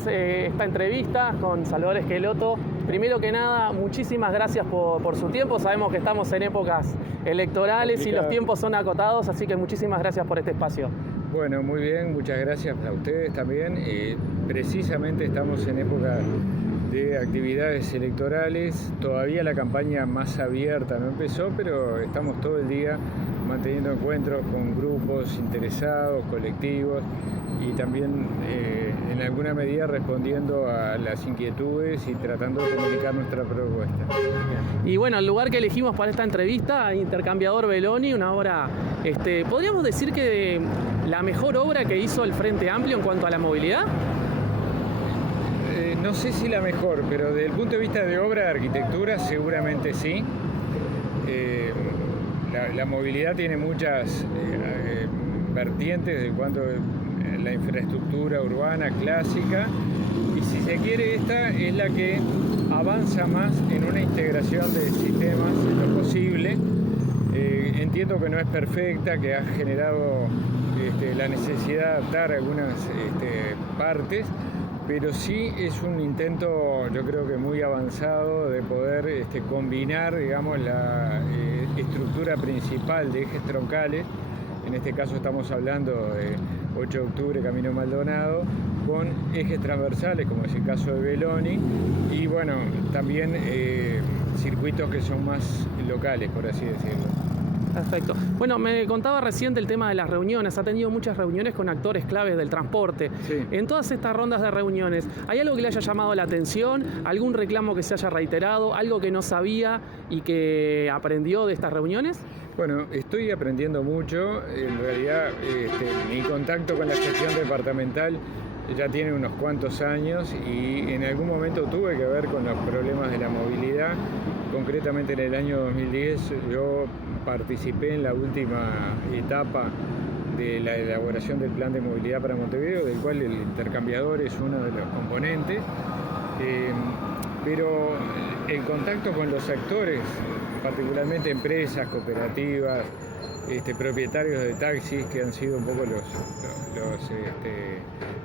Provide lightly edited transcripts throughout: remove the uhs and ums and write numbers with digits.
arrancamos esta entrevista con Salvador Esqueloto. Primero que nada, muchísimas gracias por su tiempo. Sabemos que estamos en épocas electorales y los tiempos son acotados, así que muchísimas gracias por este espacio. Bueno, muy bien, muchas gracias a ustedes también. Precisamente estamos en época de actividades electorales. Todavía la campaña más abierta no empezó, pero estamos todo el día manteniendo encuentros con grupos interesados, colectivos, y también en alguna medida respondiendo a las inquietudes y tratando de comunicar nuestra propuesta. Y bueno, el lugar que elegimos para esta entrevista, Intercambiador Belloni, una obra, ¿podríamos decir que la mejor obra que hizo el Frente Amplio en cuanto a la movilidad? No sé si la mejor, pero desde el punto de vista de obra de arquitectura seguramente sí. La movilidad tiene muchas vertientes de cuanto a la infraestructura urbana clásica, y si se quiere, esta es la que avanza más en una integración de sistemas en lo posible. Entiendo que no es perfecta, que ha generado la necesidad de adaptar algunas partes, pero sí es un intento, yo creo que muy avanzado, de poder combinar, digamos, la estructura principal de ejes troncales. En este caso estamos hablando de 8 de octubre, Camino Maldonado, con ejes transversales, como es el caso de Belloni, y bueno, también circuitos que son más locales, por así decirlo. Perfecto. Bueno, me contaba recién del tema de las reuniones. Ha tenido muchas reuniones con actores claves del transporte. Sí. En todas estas rondas de reuniones, ¿hay algo que le haya llamado la atención? ¿Algún reclamo que se haya reiterado? ¿Algo que no sabía y que aprendió de estas reuniones? Bueno, estoy aprendiendo mucho. En realidad, mi contacto con la gestión departamental ya tiene unos cuantos años, y en algún momento tuve que ver con los problemas de la movilidad. Concretamente en el año 2010 yo participé en la última etapa de la elaboración del plan de movilidad para Montevideo, del cual el intercambiador es uno de los componentes. Pero el contacto con los actores, particularmente empresas, cooperativas, propietarios de taxis, que han sido un poco los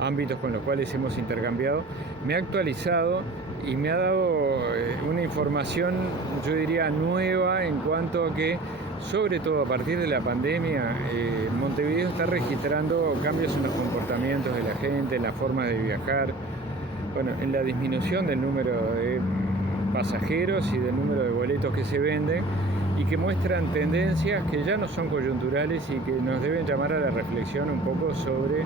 ámbitos con los cuales hemos intercambiado, me ha actualizado y me ha dado una información, yo diría, nueva, en cuanto a que, sobre todo a partir de la pandemia, Montevideo está registrando cambios en los comportamientos de la gente, en la forma de viajar, bueno, en la disminución del número de pasajeros y del número de boletos que se venden, y que muestran tendencias que ya no son coyunturales y que nos deben llamar a la reflexión un poco sobre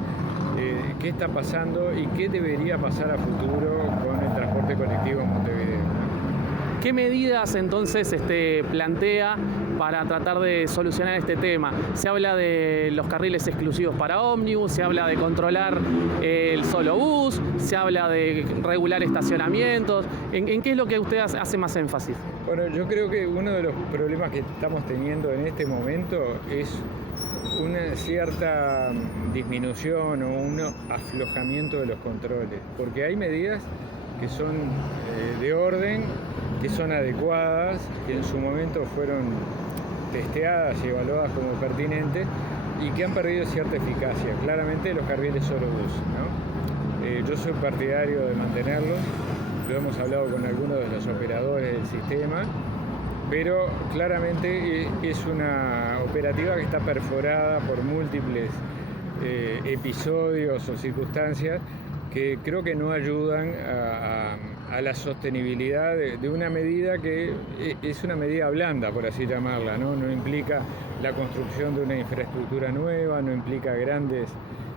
qué está pasando y qué debería pasar a futuro con el transporte colectivo en Montevideo. ¿Qué medidas entonces plantea para tratar de solucionar este tema? Se habla de los carriles exclusivos para ómnibus, se habla de controlar el solo bus, se habla de regular estacionamientos. ¿En qué es lo que usted hace más énfasis? Bueno, yo creo que uno de los problemas que estamos teniendo en este momento es una cierta disminución o un aflojamiento de los controles, porque hay medidas que son de orden, que son adecuadas, que en su momento fueron testeadas y evaluadas como pertinentes, y que han perdido cierta eficacia. Claramente los carriles solo bus, ¿no? Yo soy partidario de mantenerlos, lo hemos hablado con algunos de los operadores del sistema, pero claramente es una operativa que está perforada por múltiples episodios o circunstancias que creo que no ayudan a la sostenibilidad de una medida que es una medida blanda, por así llamarla, ¿no? No implica la construcción de una infraestructura nueva, no implica grandes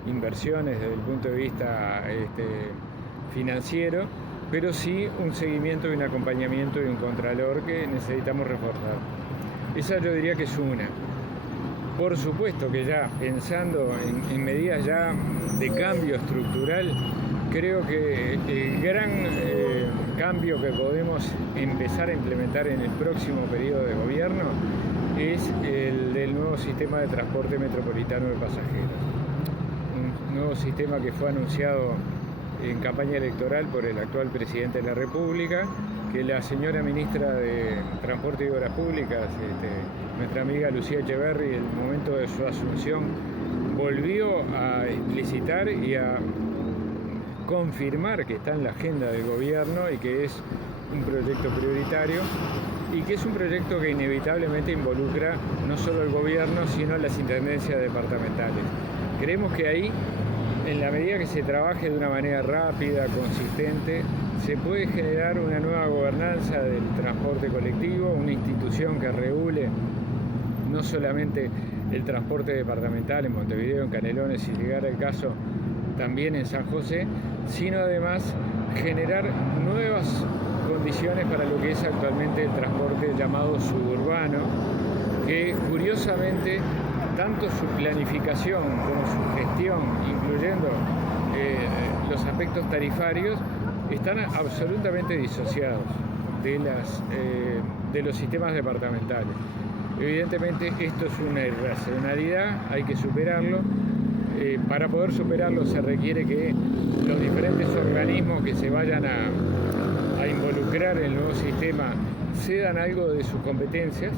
inversiones desde el punto de vista financiero, pero sí un seguimiento y un acompañamiento y un contralor que necesitamos reforzar. Esa yo diría que es una. Por supuesto que ya pensando en medidas ya de cambio estructural, creo que el gran cambio que podemos empezar a implementar en el próximo periodo de gobierno es el del nuevo sistema de transporte metropolitano de pasajeros. Un nuevo sistema que fue anunciado en campaña electoral por el actual presidente de la República, que la señora ministra de Transporte y Obras Públicas, nuestra amiga Lucía Echeverri, en el momento de su asunción, volvió a explicitar y a confirmar que está en la agenda del gobierno y que es un proyecto prioritario y que es un proyecto que inevitablemente involucra no solo al gobierno, sino a las intendencias departamentales. Creemos que ahí, en la medida que se trabaje de una manera rápida, consistente, se puede generar una nueva gobernanza del transporte colectivo, una institución que regule no solamente el transporte departamental en Montevideo, en Canelones, si llegara el caso, también en San José, sino además generar nuevas condiciones para lo que es actualmente el transporte llamado suburbano, que curiosamente tanto su planificación como su gestión, incluyendo los aspectos tarifarios, están absolutamente disociados de los sistemas departamentales. Evidentemente esto es una irracionalidad, hay que superarlo. Para poder superarlo se requiere que los diferentes organismos que se vayan a involucrar en el nuevo sistema cedan algo de sus competencias.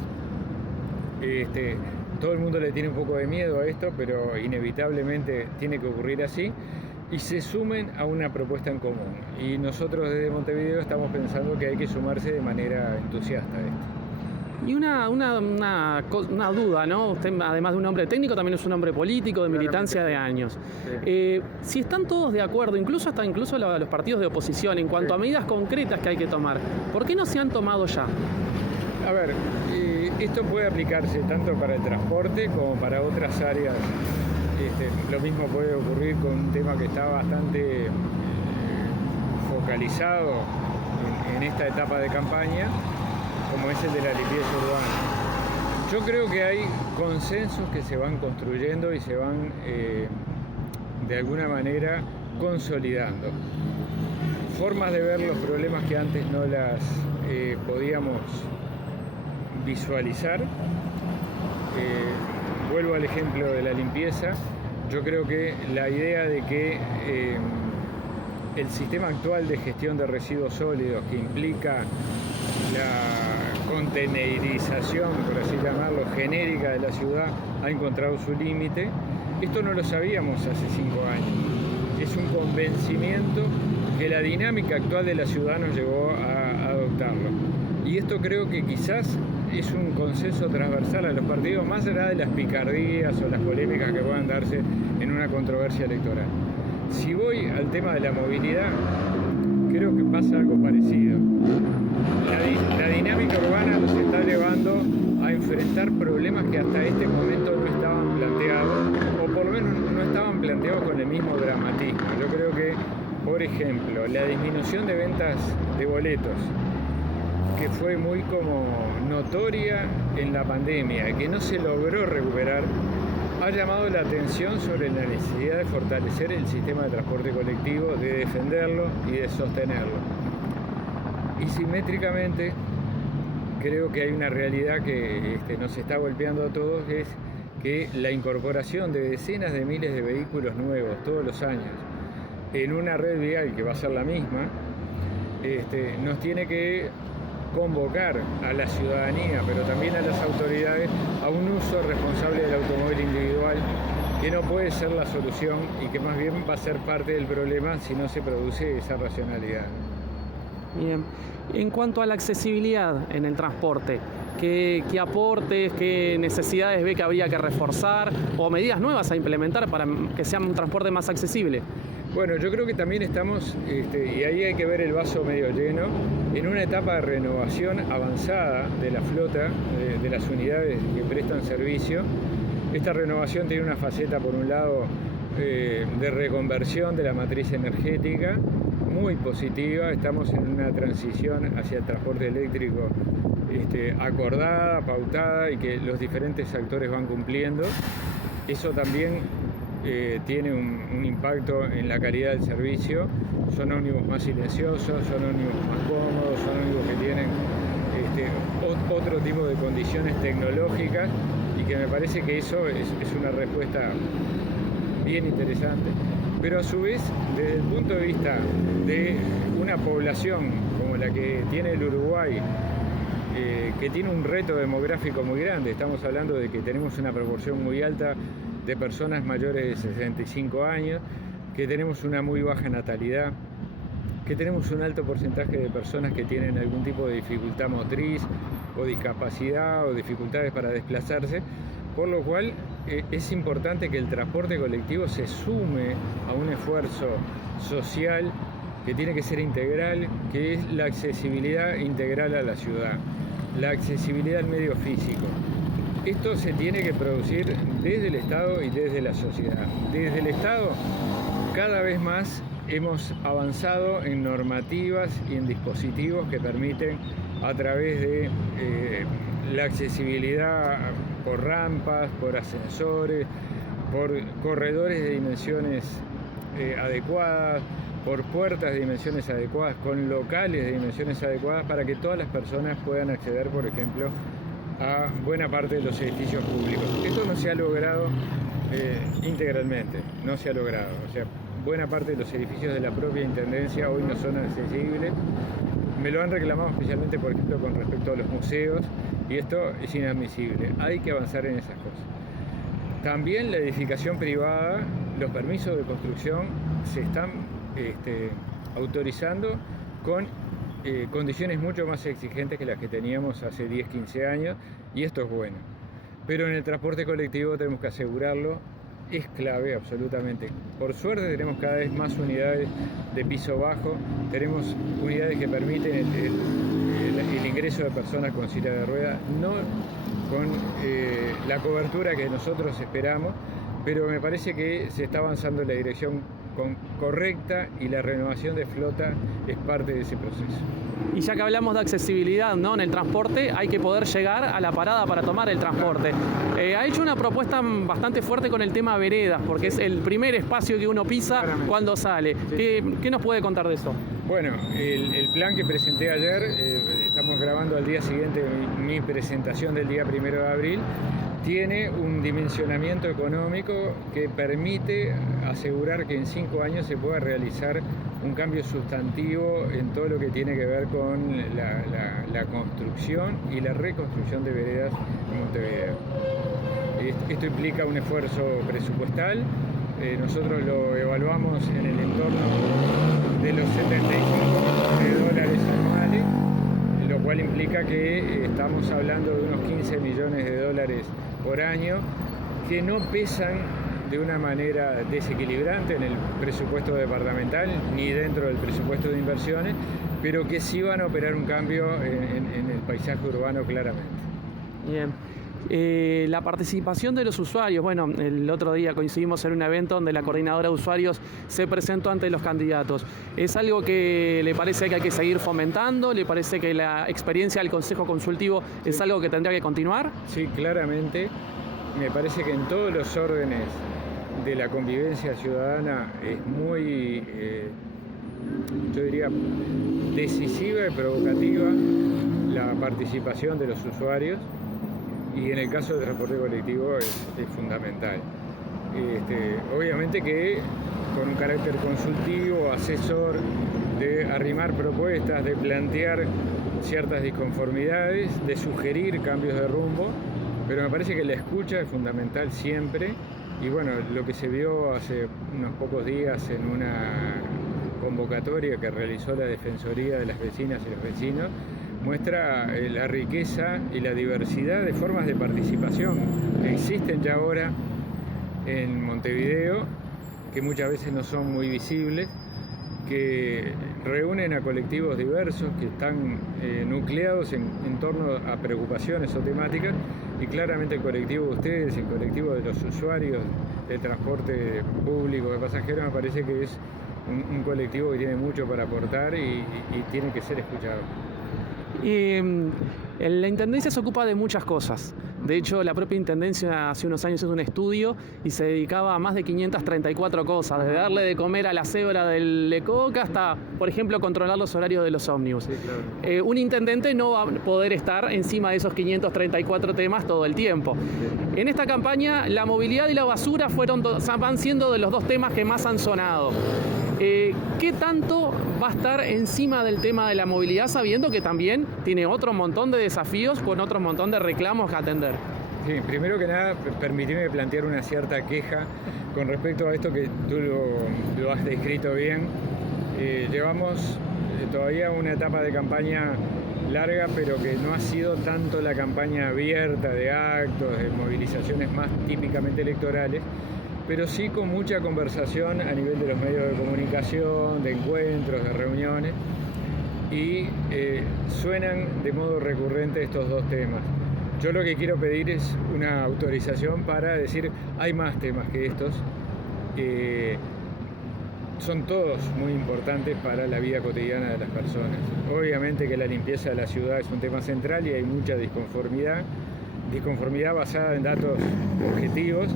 Todo el mundo le tiene un poco de miedo a esto, pero inevitablemente tiene que ocurrir así, y se sumen a una propuesta en común. Y nosotros desde Montevideo estamos pensando que hay que sumarse de manera entusiasta a esto. Y una duda, ¿no? Usted, además de un hombre técnico, también es un hombre político, de militancia de años. Sí. Si están todos de acuerdo, incluso los partidos de oposición, en cuanto a medidas concretas que hay que tomar, ¿por qué no se han tomado ya? A ver, esto puede aplicarse tanto para el transporte como para otras áreas. Lo mismo puede ocurrir con un tema que está bastante focalizado en esta etapa de campaña, como es el de la limpieza urbana. Yo creo que hay consensos que se van construyendo y se van de alguna manera consolidando. Formas de ver los problemas que antes no las podíamos visualizar. Vuelvo al ejemplo de la limpieza. Yo creo que la idea de que el sistema actual de gestión de residuos sólidos, que implica la contenerización, por así llamarlo, genérica de la ciudad, ha encontrado su límite. Esto no lo sabíamos hace 5 años. Es un convencimiento que la dinámica actual de la ciudad nos llevó a adoptarlo. Y esto creo que quizás es un consenso transversal a los partidos, más allá de las picardías o las polémicas que puedan darse en una controversia electoral. Si voy al tema de la movilidad, creo que pasa algo parecido. La dinámica urbana nos está llevando a enfrentar problemas que hasta este momento no estaban planteados, o por lo menos no estaban planteados con el mismo dramatismo. Yo creo que, por ejemplo, la disminución de ventas de boletos, que fue muy como notoria en la pandemia, que no se logró recuperar, ha llamado la atención sobre la necesidad de fortalecer el sistema de transporte colectivo, de defenderlo y de sostenerlo. Y simétricamente creo que hay una realidad que nos está golpeando a todos, que es que la incorporación de decenas de miles de vehículos nuevos todos los años en una red vial que va a ser la misma, nos tiene que convocar a la ciudadanía, pero también a las autoridades, a un uso responsable del automóvil individual, que no puede ser la solución y que más bien va a ser parte del problema si no se produce esa racionalidad. Bien. En cuanto a la accesibilidad en el transporte, ¿qué aportes, qué necesidades ve que habría que reforzar o medidas nuevas a implementar para que sea un transporte más accesible? Bueno, yo creo que también estamos, y ahí hay que ver el vaso medio lleno, en una etapa de renovación avanzada de la flota, de las unidades que prestan servicio. Esta renovación tiene una faceta, por un lado, de reconversión de la matriz energética, muy positiva. Estamos en una transición hacia el transporte eléctrico acordada, pautada, y que los diferentes actores van cumpliendo. Eso también tiene un impacto en la calidad del servicio. Son ómnibus más silenciosos, son ómnibus más cómodos, son ómnibus que tienen otro tipo de condiciones tecnológicas, y que me parece que eso es una respuesta bien interesante. Pero a su vez, desde el punto de vista de una población como la que tiene el Uruguay, que tiene un reto demográfico muy grande, estamos hablando de que tenemos una proporción muy alta de personas mayores de 65 años, que tenemos una muy baja natalidad, que tenemos un alto porcentaje de personas que tienen algún tipo de dificultad motriz o discapacidad o dificultades para desplazarse, por lo cual es importante que el transporte colectivo se sume a un esfuerzo social que tiene que ser integral, que es la accesibilidad integral a la ciudad, la accesibilidad al medio físico. Esto se tiene que producir desde el Estado y desde la sociedad. Desde el Estado, cada vez más hemos avanzado en normativas y en dispositivos que permiten, a través de la accesibilidad por rampas, por ascensores, por corredores de dimensiones adecuadas, por puertas de dimensiones adecuadas, con locales de dimensiones adecuadas, para que todas las personas puedan acceder, por ejemplo, a buena parte de los edificios públicos. Esto no se ha logrado integralmente, no se ha logrado. O sea, buena parte de los edificios de la propia Intendencia hoy no son accesibles. Me lo han reclamado especialmente, por ejemplo, con respecto a los museos, y esto es inadmisible. Hay que avanzar en esas cosas. También la edificación privada, los permisos de construcción se están autorizando con condiciones mucho más exigentes que las que teníamos hace 10, 15 años, y esto es bueno. Pero en el transporte colectivo tenemos que asegurarlo, es clave absolutamente. Por suerte tenemos cada vez más unidades de piso bajo, tenemos unidades que permiten el ingreso de personas con silla de ruedas, no con la cobertura que nosotros esperamos, pero me parece que se está avanzando en la dirección correcta, y la renovación de flota es parte de ese proceso. Y ya que hablamos de accesibilidad, ¿no?, en el transporte, hay que poder llegar a la parada para tomar el transporte. Ha hecho una propuesta bastante fuerte con el tema veredas, porque es el primer espacio que uno pisa cuando sale. Sí. ¿Qué nos puede contar de eso? Bueno, el plan que presenté ayer, estamos grabando al día siguiente mi presentación del día 1 de abril, tiene un dimensionamiento económico que permite asegurar que en 5 años se pueda realizar un cambio sustantivo en todo lo que tiene que ver con la construcción y la reconstrucción de veredas en Montevideo. Esto implica un esfuerzo presupuestal. Nosotros lo evaluamos en el entorno de los 75 millones de dólares anuales, lo cual implica que estamos hablando de unos 15 millones de dólares por año, que no pesan de una manera desequilibrante en el presupuesto departamental ni dentro del presupuesto de inversiones, pero que sí van a operar un cambio en el paisaje urbano claramente. Bien. La participación de los usuarios, bueno, el otro día coincidimos en un evento donde la coordinadora de usuarios se presentó ante los candidatos. ¿Es algo que le parece que hay que seguir fomentando? ¿Le parece que la experiencia del Consejo Consultivo es algo que tendría que continuar? Sí, claramente. Me parece que en todos los órdenes de la convivencia ciudadana es muy, yo diría, decisiva y provocativa la participación de los usuarios. Y en el caso del transporte colectivo es fundamental. Obviamente que con un carácter consultivo, asesor, de arrimar propuestas, de plantear ciertas disconformidades, de sugerir cambios de rumbo, pero me parece que la escucha es fundamental siempre. Y bueno, lo que se vio hace unos pocos días en una convocatoria que realizó la Defensoría de las Vecinas y los Vecinos, muestra la riqueza y la diversidad de formas de participación que existen ya ahora en Montevideo, que muchas veces no son muy visibles, que reúnen a colectivos diversos que están nucleados en torno a preocupaciones o temáticas, y claramente el colectivo de ustedes, el colectivo de los usuarios del transporte público de pasajeros, me parece que es un colectivo que tiene mucho para aportar y tiene que ser escuchado. La Intendencia se ocupa de muchas cosas. De hecho, la propia Intendencia hace unos años hizo un estudio y se dedicaba a más de 534 cosas, desde darle de comer a la cebra del Lecoq hasta, por ejemplo, controlar los horarios de los ómnibus. Sí, claro. Un intendente no va a poder estar encima de esos 534 temas todo el tiempo. Sí. En esta campaña, la movilidad y la basura van siendo de los dos temas que más han sonado. ¿Qué tanto va a estar encima del tema de la movilidad, sabiendo que también tiene otro montón de desafíos con otro montón de reclamos que atender? Sí, primero que nada, permitime plantear una cierta queja con respecto a esto que tú lo has descrito bien. Llevamos todavía una etapa de campaña larga, pero que no ha sido tanto la campaña abierta de actos, de movilizaciones más típicamente electorales, pero sí con mucha conversación a nivel de los medios de comunicación, de encuentros, de reuniones, y suenan de modo recurrente estos dos temas. Yo lo que quiero pedir es una autorización para decir, hay más temas que estos, son todos muy importantes para la vida cotidiana de las personas. Obviamente que la limpieza de la ciudad es un tema central y hay mucha disconformidad basada en datos objetivos.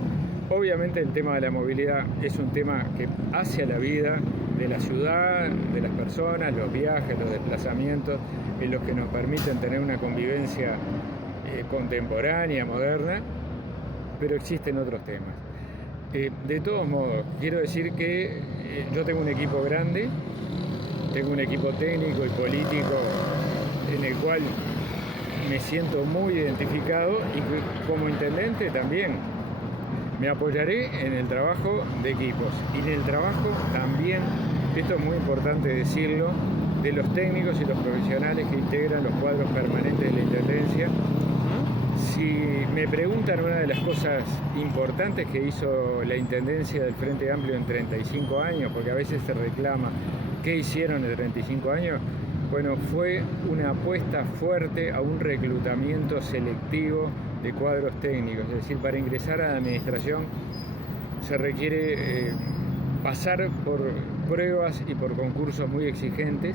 Obviamente el tema de la movilidad es un tema que hace a la vida de la ciudad, de las personas, los viajes, los desplazamientos, en los que nos permiten tener una convivencia contemporánea, moderna, pero existen otros temas. De todos modos, quiero decir que yo tengo un equipo grande, tengo un equipo técnico y político en el cual me siento muy identificado, y como intendente también me apoyaré en el trabajo de equipos y en el trabajo también, esto es muy importante decirlo, de los técnicos y los profesionales que integran los cuadros permanentes de la Intendencia. Si me preguntan una de las cosas importantes que hizo la Intendencia del Frente Amplio en 35 años, porque a veces se reclama qué hicieron en 35 años, bueno, fue una apuesta fuerte a un reclutamiento selectivo de cuadros técnicos. Es decir, para ingresar a la administración se requiere pasar por pruebas y por concursos muy exigentes,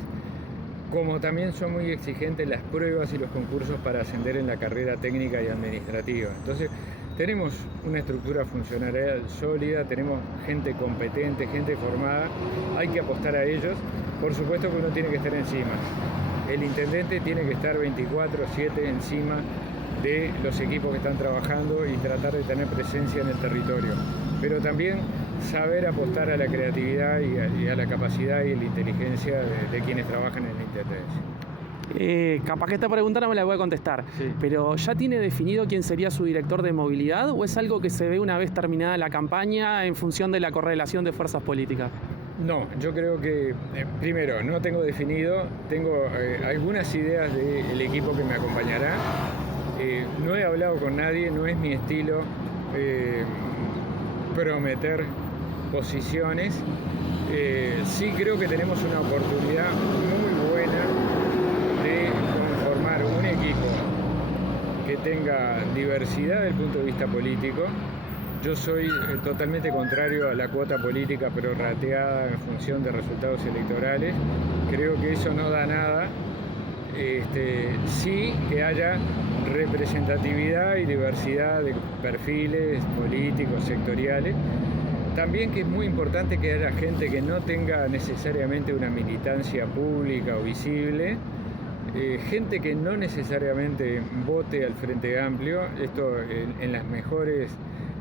como también son muy exigentes las pruebas y los concursos para ascender en la carrera técnica y administrativa. Entonces, tenemos una estructura funcionarial sólida, tenemos gente competente, gente formada, hay que apostar a ellos. Por supuesto que uno tiene que estar encima. El intendente tiene que estar 24/7 encima de los equipos que están trabajando y tratar de tener presencia en el territorio. Pero también saber apostar a la creatividad y a la capacidad y la inteligencia de quienes trabajan en la intendencia. Capaz que esta pregunta no me la voy a contestar, sí. Pero ¿ya tiene definido quién sería su director de movilidad o es algo que se ve una vez terminada la campaña en función de la correlación de fuerzas políticas? No, yo creo que, primero, no tengo definido, tengo algunas ideas del equipo que me acompañará. No he hablado con nadie, no es mi estilo prometer posiciones. Sí creo que tenemos una oportunidad muy buena de conformar un equipo que tenga diversidad desde el punto de vista político. Yo soy totalmente contrario a la cuota política prorrateada en función de resultados electorales. Creo que eso no da nada. Sí que haya representatividad y diversidad de perfiles políticos, sectoriales. También que es muy importante que haya gente que no tenga necesariamente una militancia pública o visible, gente que no necesariamente vote al Frente Amplio. Esto en las mejores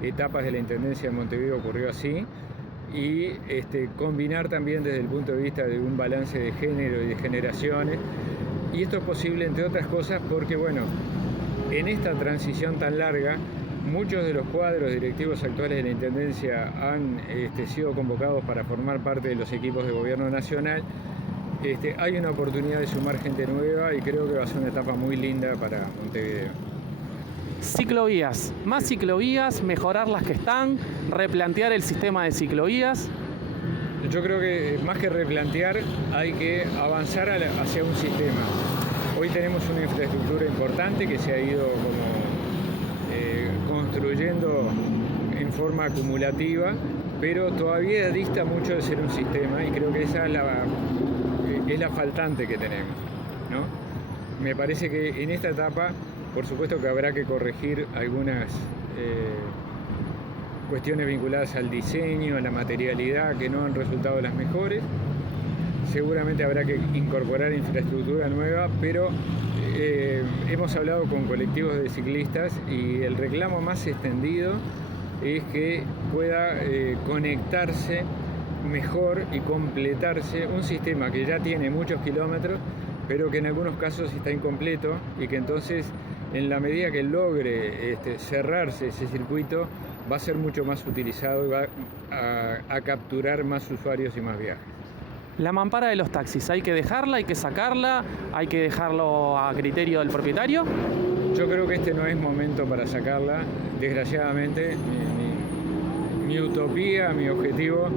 etapas de la Intendencia de Montevideo ocurrió así, y combinar también desde el punto de vista de un balance de género y de generaciones. Y esto es posible, entre otras cosas, porque bueno, en esta transición tan larga, muchos de los cuadros directivos actuales de la Intendencia han sido convocados para formar parte de los equipos de gobierno nacional. Hay una oportunidad de sumar gente nueva y creo que va a ser una etapa muy linda para Montevideo. Ciclovías, más ciclovías, mejorar las que están, replantear el sistema de ciclovías. Yo creo que más que replantear hay que avanzar hacia un sistema. Hoy tenemos una infraestructura importante que se ha ido construyendo en forma acumulativa, pero todavía dista mucho de ser un sistema y creo que esa es la faltante que tenemos, ¿no? Me parece que en esta etapa, por supuesto que habrá que corregir algunas cuestiones vinculadas al diseño, a la materialidad, que no han resultado las mejores. Seguramente habrá que incorporar infraestructura nueva, pero hemos hablado con colectivos de ciclistas y el reclamo más extendido es que pueda conectarse mejor y completarse un sistema que ya tiene muchos kilómetros, pero que en algunos casos está incompleto y que entonces en la medida que logre cerrarse ese circuito, va a ser mucho más utilizado y va a capturar más usuarios y más viajes. La mampara de los taxis, ¿hay que dejarla, hay que sacarla, hay que dejarlo a criterio del propietario? Yo creo que este no es momento para sacarla, desgraciadamente. Mi utopía, mi objetivo,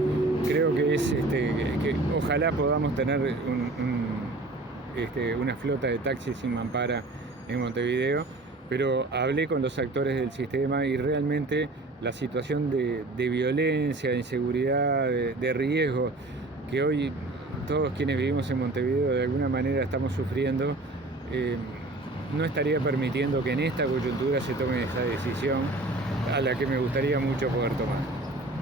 creo que es que ojalá podamos tener una flota de taxis sin mampara en Montevideo, pero hablé con los actores del sistema y realmente la situación de violencia, de inseguridad, de riesgo que hoy todos quienes vivimos en Montevideo de alguna manera estamos sufriendo, no estaría permitiendo que en esta coyuntura se tome esa decisión a la que me gustaría mucho poder tomar.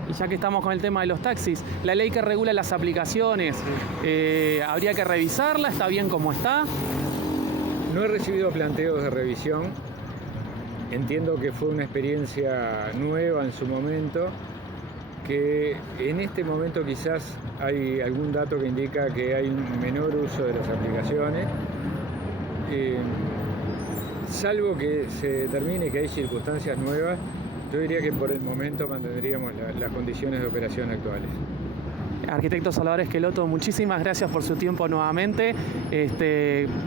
Y ya que estamos con el tema de los taxis, la ley que regula las aplicaciones, ¿habría que revisarla? ¿Está bien como está? No he recibido planteos de revisión. Entiendo que fue una experiencia nueva en su momento, que en este momento quizás hay algún dato que indica que hay un menor uso de las aplicaciones. Salvo que se determine que hay circunstancias nuevas, yo diría que por el momento mantendríamos las condiciones de operación actuales. Arquitecto Salvador Esqueloto, muchísimas gracias por su tiempo nuevamente,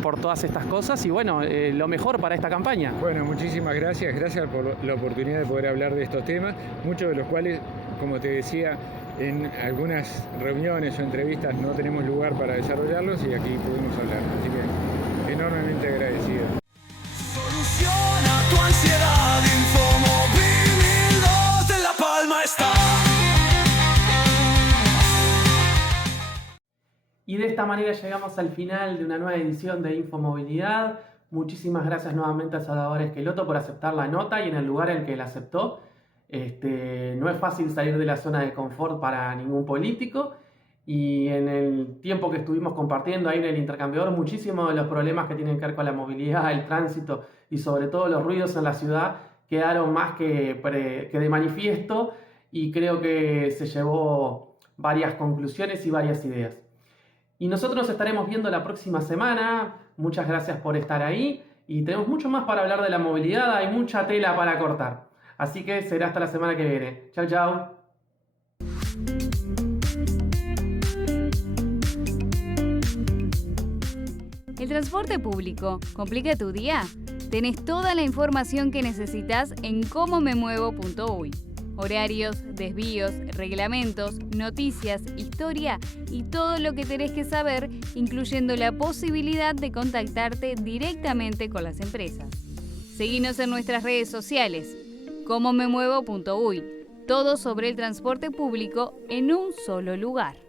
por todas estas cosas y bueno, lo mejor para esta campaña. Bueno, muchísimas gracias por la oportunidad de poder hablar de estos temas, muchos de los cuales, como te decía, en algunas reuniones o entrevistas no tenemos lugar para desarrollarlos y aquí pudimos hablar, así que enormemente agradecido. Soluciona tu ansiedad, Infomóvil 2 en La Palma está. Y de esta manera llegamos al final de una nueva edición de Infomovilidad. Muchísimas gracias nuevamente a Salvador Esqueloto por aceptar la nota y en el lugar en que la aceptó. No es fácil salir de la zona de confort para ningún político y en el tiempo que estuvimos compartiendo ahí en el intercambiador, muchísimos de los problemas que tienen que ver con la movilidad, el tránsito y sobre todo los ruidos en la ciudad quedaron más que de manifiesto y creo que se llevó varias conclusiones y varias ideas. Y nosotros nos estaremos viendo la próxima semana. Muchas gracias por estar ahí y tenemos mucho más para hablar de la movilidad, hay mucha tela para cortar. Así que será hasta la semana que viene. Chau, chau. ¿El transporte público complica tu día? Tenés toda la información que necesitas en comomemuevo.uy. Horarios, desvíos, reglamentos, noticias, historia y todo lo que tenés que saber, incluyendo la posibilidad de contactarte directamente con las empresas. Seguinos en nuestras redes sociales, comomemuevo.uy. Todo sobre el transporte público en un solo lugar.